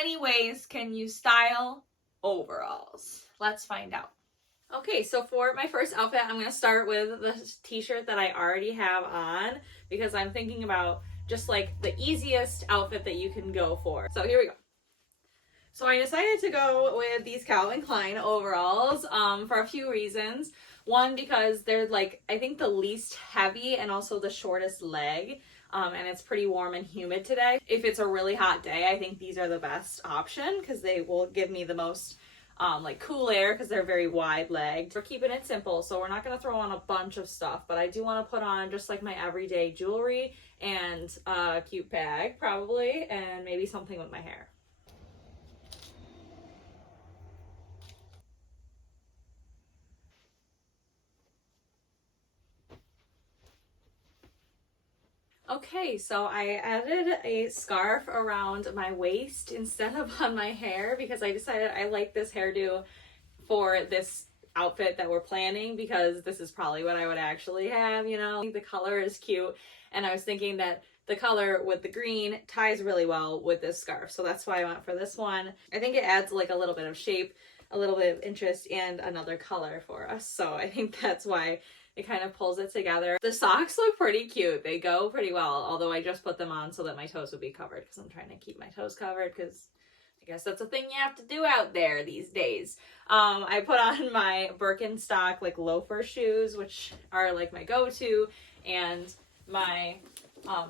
many ways can you style overalls? Let's find out. Okay, so for my first outfit, I'm going to start with the t-shirt that I already have on because I'm thinking about just like the easiest outfit that you can go for. So here we go. So I decided to go with these Calvin Klein overalls for a few reasons. One, because they're like, I think the least heavy and also the shortest leg. And it's pretty warm and humid today. If it's a really hot day, I think these are the best option because they will give me the most like cool air because they're very wide legged. We're keeping it simple, so we're not going to throw on a bunch of stuff, but I do want to put on just like my everyday jewelry and a cute bag probably, and maybe something with my hair. Okay, so I added a scarf around my waist instead of on my hair because I decided I like this hairdo for this outfit that we're planning because this is probably what I would actually have, you know. The color is cute and I was thinking that the color with the green ties really well with this scarf, so that's why I went for this one. I think it adds like a little bit of shape, a little bit of interest, and another color for us, so I think that's why it kind of pulls it together. The socks look pretty cute. They go pretty well, although I just put them on so that my toes would be covered because I'm trying to keep my toes covered because I guess that's a thing you have to do out there these days. I put on my Birkenstock like loafer shoes, which are like my go-to, and my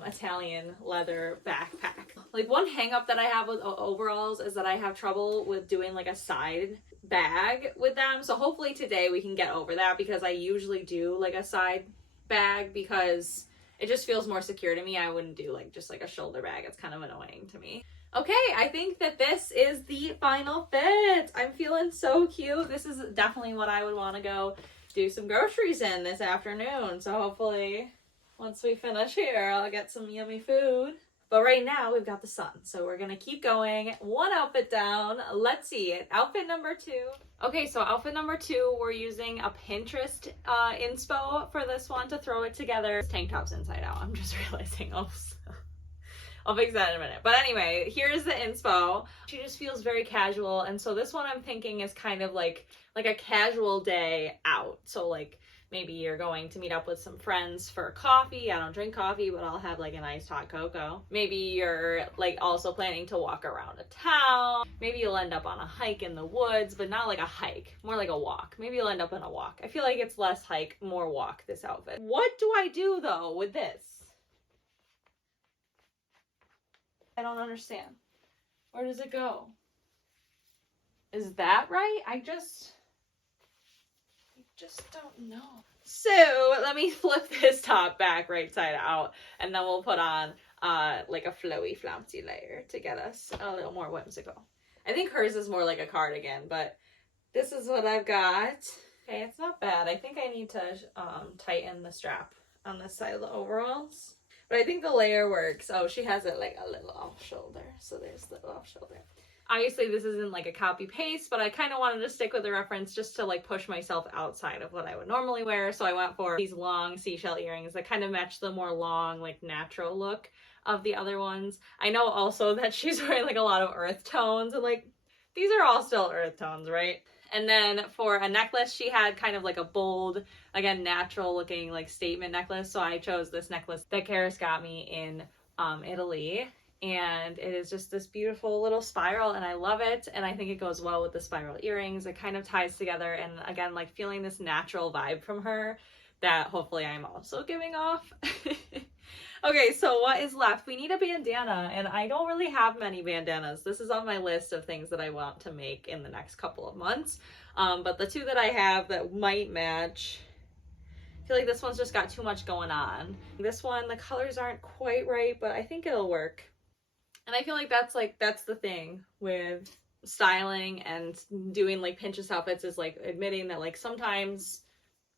Italian leather backpack. Like one hang up that I have with overalls is that I have trouble with doing like a side bag with them, so hopefully today we can get over that because I usually do like a side bag because it just feels more secure to me. I wouldn't do like just like a shoulder bag. It's kind of annoying to me. Okay, I think that this is the final fit. I'm feeling so cute. This is definitely what I would want to go do some groceries in this afternoon, so hopefully once we finish here I'll get some yummy food. But right now we've got the sun, so we're gonna keep going. One outfit down. Let's see it. Outfit number 2. Okay, so outfit number 2, we're using a Pinterest inspo for this one to throw it together. Tank top's inside out. I'm just realizing. I'll fix that in a minute. But anyway, here's the inspo. She just feels very casual, and so this one I'm thinking is kind of like a casual day out. So like maybe you're going to meet up with some friends for coffee. I don't drink coffee, but I'll have like a nice hot cocoa. Maybe you're like also planning to walk around a town. Maybe you'll end up on a hike in the woods, but not like a hike, more like a walk. Maybe you'll end up on a walk. I feel like it's less hike, more walk, this outfit. What do I do though with this? I don't understand. Where does it go? Is that right? I just don't know. So let me flip this top back right side out, and then we'll put on like a flowy flouncy layer to get us a little more whimsical. I think hers is more like a cardigan, but this is what I've got. Okay, it's not bad. I think I need to tighten the strap on this side of the overalls, but I think the layer works. Oh, she has it like a little off shoulder, so there's the off shoulder. Obviously this isn't like a copy paste, but I kind of wanted to stick with the reference just to like push myself outside of what I would normally wear. So I went for these long seashell earrings that kind of match the more long, like natural look of the other ones. I know also that she's wearing like a lot of earth tones, and like these are all still earth tones, right? And then for a necklace, she had kind of like a bold, again, natural looking like statement necklace. So I chose this necklace that Karis got me in Italy. And it is just this beautiful little spiral, and I love it, and I think it goes well with the spiral earrings. It kind of ties together, and again, like feeling this natural vibe from her that hopefully I'm also giving off. Okay, so what is left? We need a bandana, and I don't really have many bandanas. This is on my list of things that I want to make in the next couple of months, but the two that I have that might match, I feel like this one's just got too much going on. This one, the colors aren't quite right, but I think it'll work. And I feel like that's the thing with styling and doing like Pinterest outfits, is like admitting that like sometimes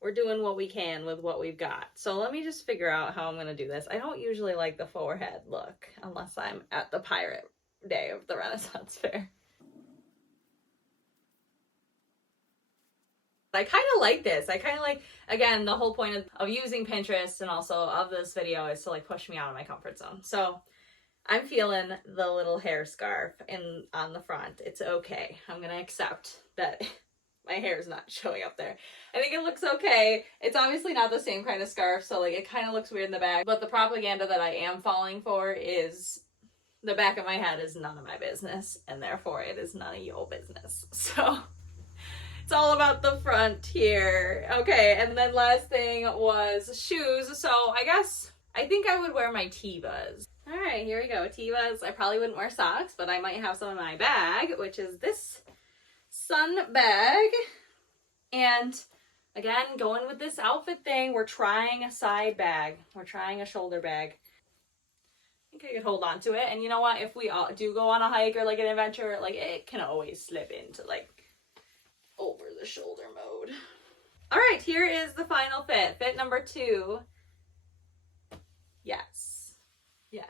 we're doing what we can with what we've got. So let me just figure out how I'm going to do this. I don't usually like the forehead look unless I'm at the pirate day of the Renaissance Fair. I kind of like this. I kind of like, again, the whole point of using Pinterest and also of this video is to like push me out of my comfort zone. So I'm feeling the little hair scarf on the front. It's okay. I'm gonna accept that my hair is not showing up there. I think it looks okay. It's obviously not the same kind of scarf, so like it kind of looks weird in the back, but the propaganda that I am falling for is the back of my head is none of my business, and therefore it is none of your business. So it's all about the front here. Okay, and then last thing was shoes. So I think I would wear my Tevas. All right, here we go. Tevas. I probably wouldn't wear socks, but I might have some in my bag, which is this sun bag. And again, going with this outfit thing, we're trying a side bag. We're trying a shoulder bag. I think I could hold on to it. And you know what? If we all do go on a hike or like an adventure, like it can always slip into like over the shoulder mode. All right, here is the final fit. Fit number 2. Yes. Yes.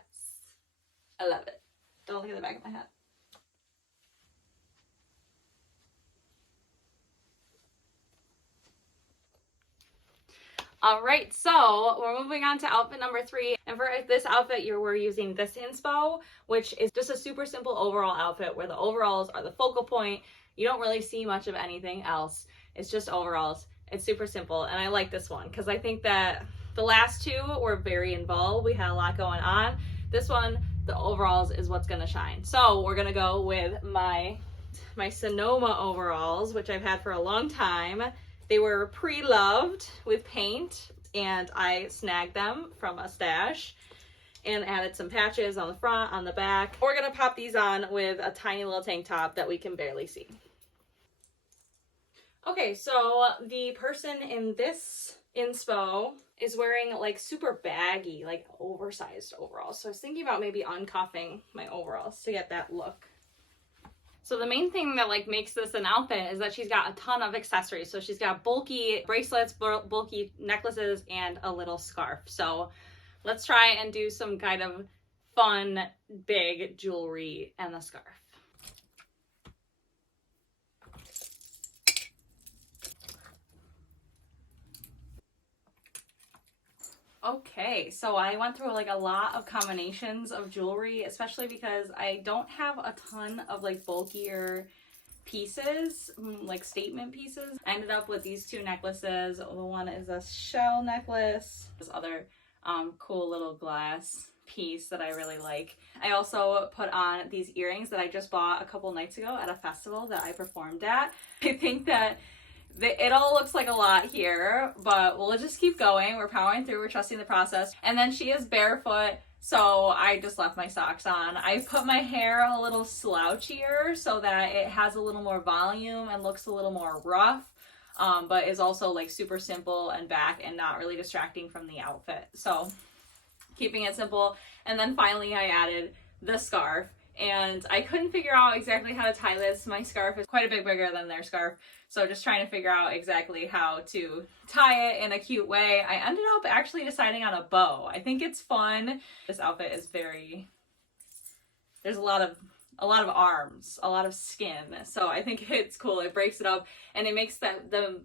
I love it. Don't look at the back of my head. All right, so we're moving on to outfit number 3. And for this outfit, we're using this inspo, which is just a super simple overall outfit where the overalls are the focal point. You don't really see much of anything else. It's just overalls. It's super simple. And I like this one because I think that the last 2 were very involved. We had a lot going on. This one, the overalls is what's going to shine. So we're going to go with my Sonoma overalls, which I've had for a long time. They were pre-loved with paint, and I snagged them from a stash and added some patches on the front, on the back. We're going to pop these on with a tiny little tank top that we can barely see. Okay, so the person in this inspo is wearing like super baggy, like oversized overalls. So I was thinking about maybe uncuffing my overalls to get that look. So the main thing that like makes this an outfit is that she's got a ton of accessories. So she's got bulky bracelets, bulky necklaces, and a little scarf. So let's try and do some kind of fun, big jewelry and the scarf. Okay, so I went through like a lot of combinations of jewelry, especially because I don't have a ton of like bulkier pieces, like statement pieces. I ended up with these 2 necklaces. The one is a shell necklace. This other cool little glass piece that I really like. I also put on these earrings that I just bought a couple nights ago at a festival that I performed at. I think that it all looks like a lot here, but we'll just keep going. We're powering through. We're trusting the process. And then she is barefoot, so I just left my socks on. I put my hair a little slouchier so that it has a little more volume and looks a little more rough, but is also like super simple and back and not really distracting from the outfit. So keeping it simple. And then finally I added the scarf. And I couldn't figure out exactly how to tie this. My scarf is quite a bit bigger than their scarf, so just trying to figure out exactly how to tie it in a cute way. I ended up actually deciding on a bow. I think it's fun. This outfit is there's a lot of arms, a lot of skin, so I think it's cool. It breaks it up and it makes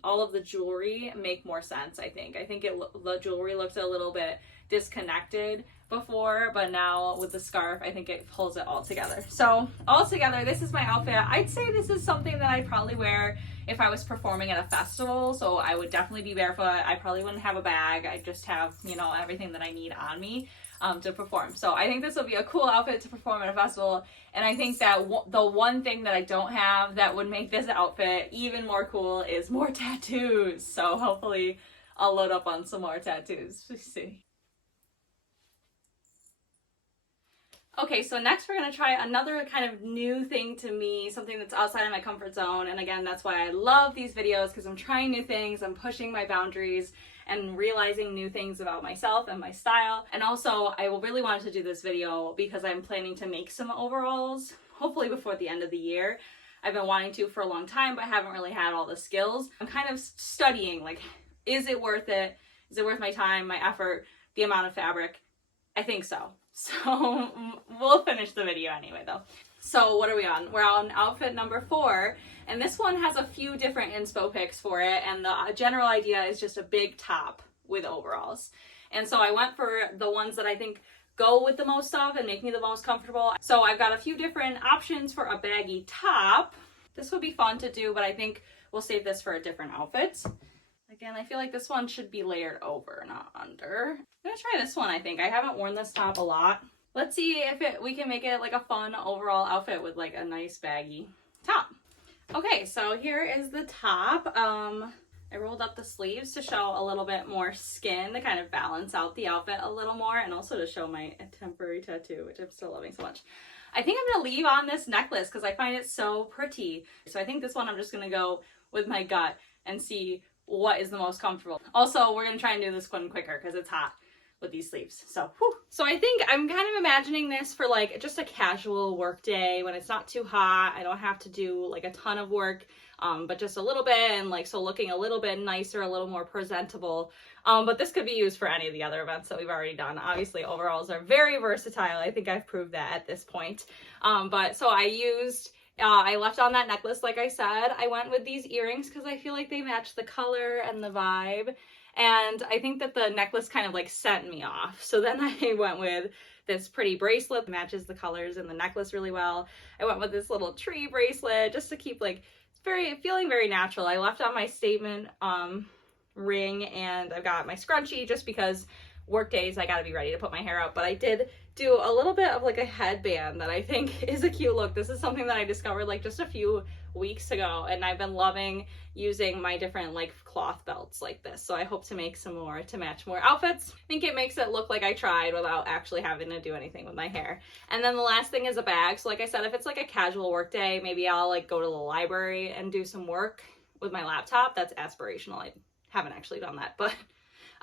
all of the jewelry make more sense. I think the jewelry looked a little bit disconnected before, but now with the scarf I think it pulls it all together. So all together, this is my outfit. I'd say this is something that I'd probably wear if I was performing at a festival, so I would definitely be barefoot. I probably wouldn't have a bag. I just have, everything that I need on me to perform. So I think this will be a cool outfit to perform at a festival, and I think that the one thing that I don't have that would make this outfit even more cool is more tattoos. So hopefully I'll load up on some more tattoos. Let's see. Okay, so next we're going to try another kind of new thing to me, something that's outside of my comfort zone. And again, that's why I love these videos, because I'm trying new things, I'm pushing my boundaries and realizing new things about myself and my style. And also, I really wanted to do this video because I'm planning to make some overalls, hopefully before the end of the year. I've been wanting to for a long time, but haven't really had all the skills. I'm kind of studying, like, is it worth it? Is it worth my time, my effort, the amount of fabric? I think so. So we'll finish the video anyway though. So what are we on? We're on outfit number 4, and this one has a few different inspo pics for it, and the general idea is just a big top with overalls. And so I went for the ones that I think go with the most of and make me the most comfortable. So I've got a few different options for a baggy top. This would be fun to do, but I think we'll save this for a different outfit. Again, I feel like this one should be layered over, not under. I'm gonna try this one, I think. I haven't worn this top a lot. Let's see if we can make it like a fun overall outfit with like a nice baggy top. Okay, so here is the top. I rolled up the sleeves to show a little bit more skin to kind of balance out the outfit a little more, and also to show my temporary tattoo, which I'm still loving so much. I think I'm gonna leave on this necklace because I find it so pretty. So I think this one I'm just gonna go with my gut and see what is the most comfortable. Also, we're gonna try and do this one quicker because it's hot with these sleeves. So, whew. So I think I'm kind of imagining this for like just a casual work day when it's not too hot. I don't have to do like a ton of work, but just a little bit, and like so looking a little bit nicer, a little more presentable. But this could be used for any of the other events that we've already done. Obviously, overalls are very versatile. I think I've proved that at this point. But so I left on that necklace, like I said. I went with these earrings because I feel like they match the color and the vibe. And I think that the necklace kind of like sent me off. So then I went with this pretty bracelet that matches the colors in the necklace really well. I went with this little tree bracelet just to keep like feeling very natural. I left on my statement ring, and I've got my scrunchie just because work days I gotta be ready to put my hair up. But I did do a little bit of like a headband that I think is a cute look. This is something that I discovered like just a few weeks ago, and I've been loving using my different like cloth belts like this. So I hope to make some more to match more outfits. I think it makes it look like I tried without actually having to do anything with my hair. And then the last thing is a bag. So like I said, if it's like a casual work day, maybe I'll like go to the library and do some work with my laptop. That's aspirational. I haven't actually done that, but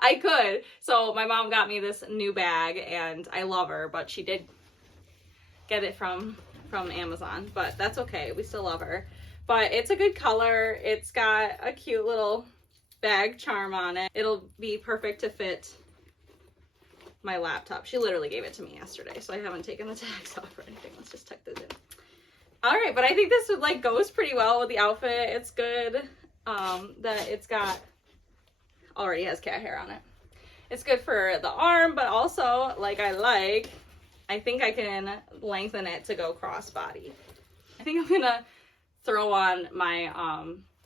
I could. So my mom got me this new bag, and I love her, but she did get it from Amazon, but that's okay. We still love her. But it's a good color. It's got a cute little bag charm on it. It'll be perfect to fit my laptop. She literally gave it to me yesterday, so I haven't taken the tags off or anything. Let's just tuck this in. All right, but I think this like goes pretty well with the outfit. It's good that it's got already has cat hair on it. It's good for the arm, but also like I think I can lengthen it to go crossbody. I think I'm gonna throw on my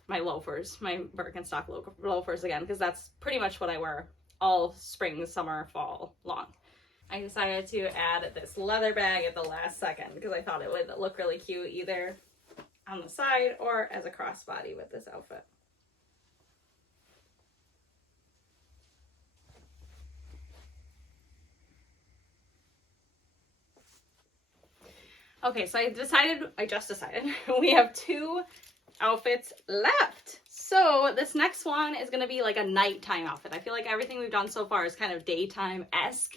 my loafers, my Birkenstock loafers again, because that's pretty much what I wear all spring, summer, fall long. I decided to add this leather bag at the last second because I thought it would look really cute either on the side or as a crossbody with this outfit. Okay, so I just decided we have 2 outfits left. So this next one is gonna be like a nighttime outfit. I feel like everything we've done so far is kind of daytime-esque.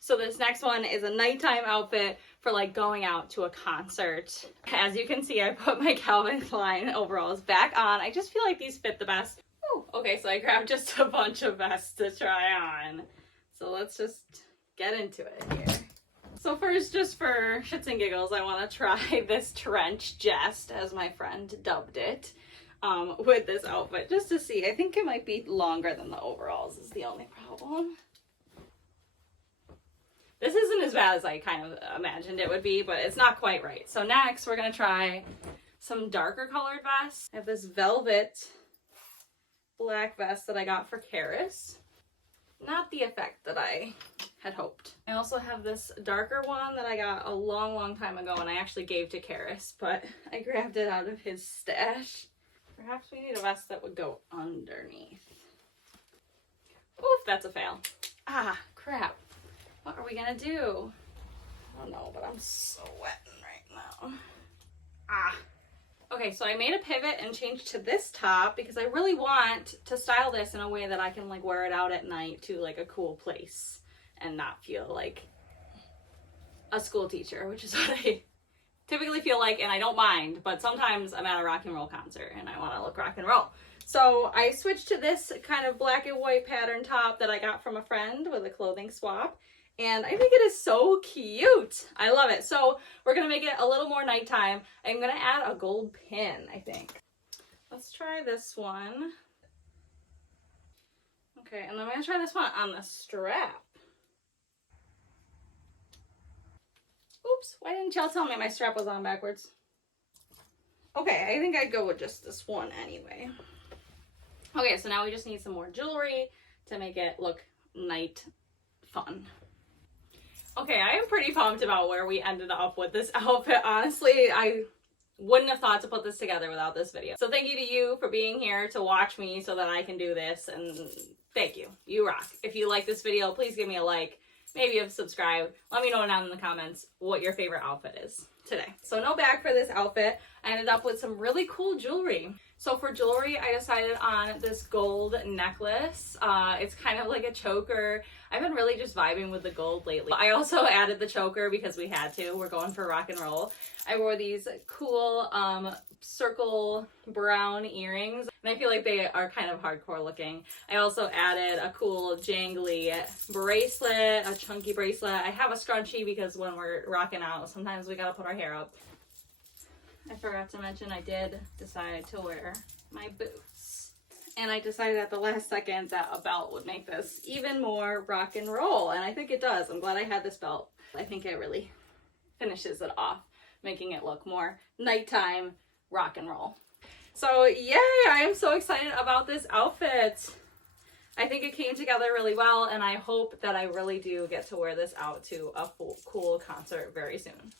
So this next one is a nighttime outfit for like going out to a concert. As you can see, I put my Calvin Klein overalls back on. I just feel like these fit the best. Ooh, okay, so I grabbed just a bunch of vests to try on. So let's just get into it here. So first, just for shits and giggles, I want to try this trench jest, as my friend dubbed it, with this outfit, just to see. I think it might be longer than the overalls is the only problem. This isn't as bad as I kind of imagined it would be, but it's not quite right. So next, we're going to try some darker colored vests. I have this velvet black vest that I got for Karis. Not the effect that I had hoped. I also have this darker one that I got a long time ago, and I actually gave to Karis, but I grabbed it out of his stash. Perhaps we need a vest that would go underneath. Oof, that's a fail. Ah, crap. What are we gonna do? I don't know, but I'm sweating right now. Ah. Okay, so I made a pivot and changed to this top because I really want to style this in a way that I can like wear it out at night to like a cool place and not feel like a school teacher, which is what I typically feel like, and I don't mind, but sometimes I'm at a rock and roll concert and I want to look rock and roll. So I switched to this kind of black and white pattern top that I got from a friend with a clothing swap. And I think it is so cute. I love it. So we're going to make it a little more nighttime. I'm going to add a gold pin, I think. Let's try this one. Okay, and then I'm going to try this one on the strap. Oops, why didn't y'all tell me my strap was on backwards? Okay, I think I'd go with just this one anyway. Okay, so now we just need some more jewelry to make it look night fun. Okay, I am pretty pumped about where we ended up with this outfit. Honestly, I wouldn't have thought to put this together without this video. So thank you to you for being here to watch me so that I can do this, and thank you. You rock. If you like this video, please give me a like, maybe a subscribe. Let me know down in the comments what your favorite outfit is today. So no bag for this outfit. I ended up with some really cool jewelry. So for jewelry, I decided on this gold necklace. It's kind of like a choker. I've been really just vibing with the gold lately. I also added the choker because we had to. We're going for rock and roll. I wore these cool circle brown earrings, and I feel like they are kind of hardcore looking. I also added a cool jangly bracelet, a chunky bracelet. I have a scrunchie because when we're rocking out, sometimes we gotta put our hair up. I forgot to mention I did decide to wear my boots. And I decided at the last second that a belt would make this even more rock and roll. And I think it does. I'm glad I had this belt. I think it really finishes it off, making it look more nighttime rock and roll. So yay, I am so excited about this outfit. I think it came together really well, and I hope that I really do get to wear this out to a cool concert very soon.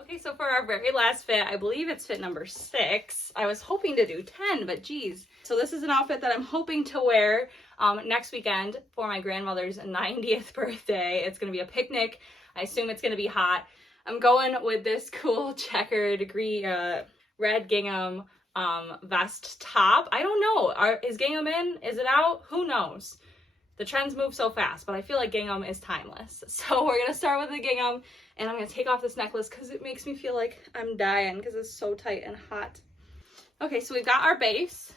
Okay, so for our very last fit, I believe it's fit number 6. I was hoping to do 10, but geez. So this is an outfit that I'm hoping to wear next weekend for my grandmother's 90th birthday. It's going to be a picnic. I assume it's going to be hot. I'm going with this cool checkered green, red gingham vest top. I don't know. Is gingham in? Is it out? Who knows? The trends move so fast, but I feel like gingham is timeless. So we're going to start with the gingham, and I'm going to take off this necklace because it makes me feel like I'm dying because it's so tight and hot. Okay, so we've got our base.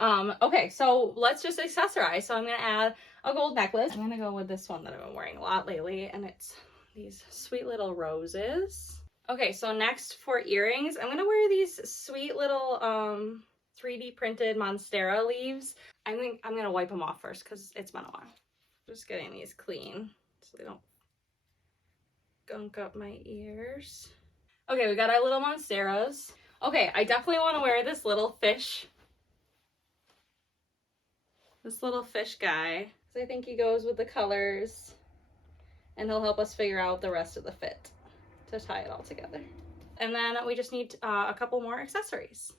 Okay, so let's just accessorize. So I'm going to add a gold necklace. I'm going to go with this one that I've been wearing a lot lately, and it's these sweet little roses. Okay, so next for earrings, I'm going to wear these sweet little 3D printed monstera leaves. I think I'm going to wipe them off first because it's been a while. Just getting these clean so they don't gunk up my ears. Okay, we got our little monsteras. Okay, I definitely want to wear this little fish. This little fish guy. I think he goes with the colors, and he'll help us figure out the rest of the fit to tie it all together. And then we just need a couple more accessories.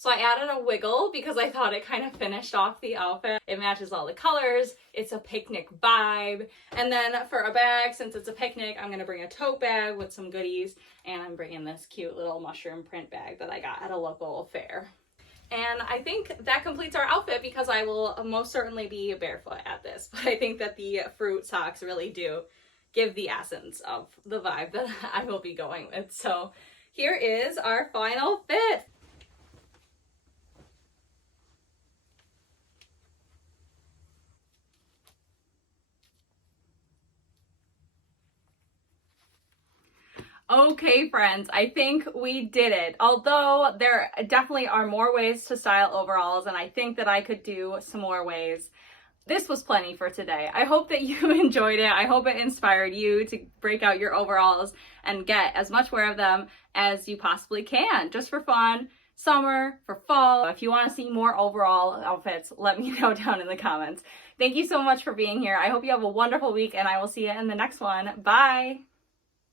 So I added a wiggle because I thought it kind of finished off the outfit. It matches all the colors. It's a picnic vibe. And then for a bag, since it's a picnic, I'm going to bring a tote bag with some goodies. And I'm bringing this cute little mushroom print bag that I got at a local fair. And I think that completes our outfit because I will most certainly be barefoot at this. But I think that the fruit socks really do give the essence of the vibe that I will be going with. So here is our final fit. Okay, friends, I think we did it. Although there definitely are more ways to style overalls, and I think that I could do some more ways. This was plenty for today. I hope that you enjoyed it. I hope it inspired you to break out your overalls and get as much wear of them as you possibly can, just for fun, summer, for fall. If you want to see more overall outfits, let me know down in the comments. Thank you so much for being here. I hope you have a wonderful week, and I will see you in the next one. Bye!